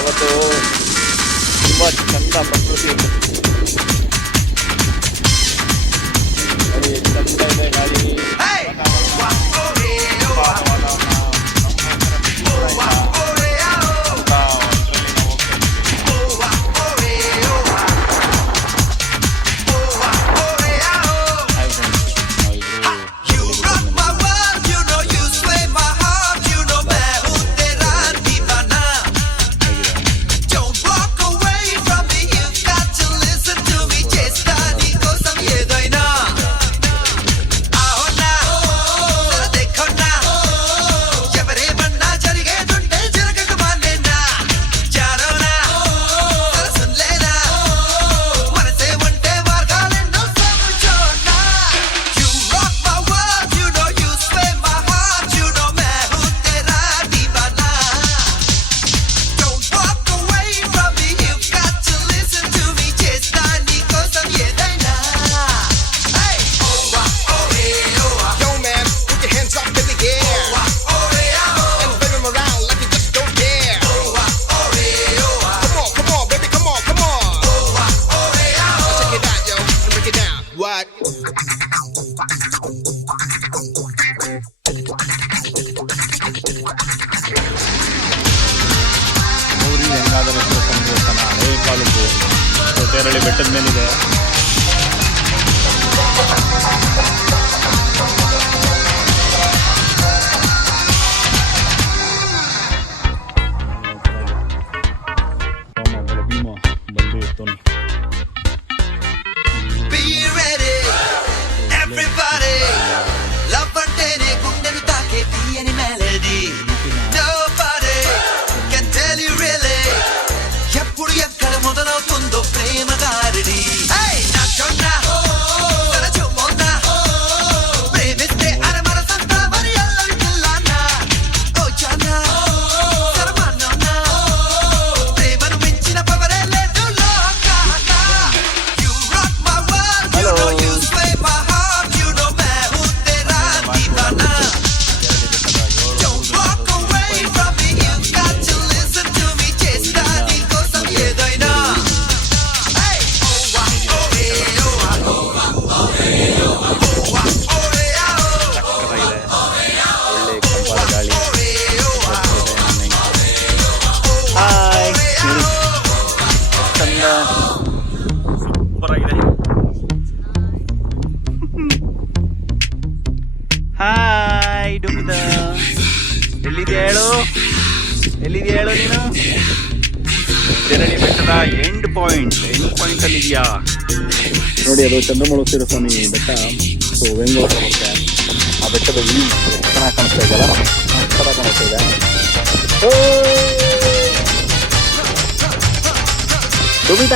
ಅವತ್ತು ತುಂಬ ಚಂದ ಪ್ರಕೃತಿ ಚಂದ ಇದೆ ಗಾಳಿ ಗಂಗಾಧರೇಶ್ವರ ಸಂದೇವಸ್ಥಾನ ಹಳೆ ತಾಲೂಕು ಕೋಟೇರಳ್ಳಿ ಬೆಟ್ಟದ ಮೇಲಿದೆ. ಹಾಯ್ ಡುಮಿದ, ಎಲ್ಲಿದೆಯಾ ಹೇಳು ನೀನು? ತೆರಳಿ ಬೆಟ್ಟದ ಎಂಡ್ ಪಾಯಿಂಟ್ ಅಲ್ಲಿ ಇದೆಯಾ ನೋಡಿ, ಅದು ಚಂದ್ರಮೌಳೇಶ್ವರ ಸ್ವಾಮಿ ಬೆಟ್ಟ. ಸೊ ಬೆಂಗಳೂರು ಬರುತ್ತೆ. ಆ ಬೆಟ್ಟದ ವ್ಯೂ ಚೆನ್ನಾಗಿ ಕಾಣಿಸ್ತಾ ಇದೆಯಲ್ಲ, ಚೆನ್ನಾಗಿ ಕಾಣಿಸ್ತಾ ಇದೆ. ಡುಮಿದ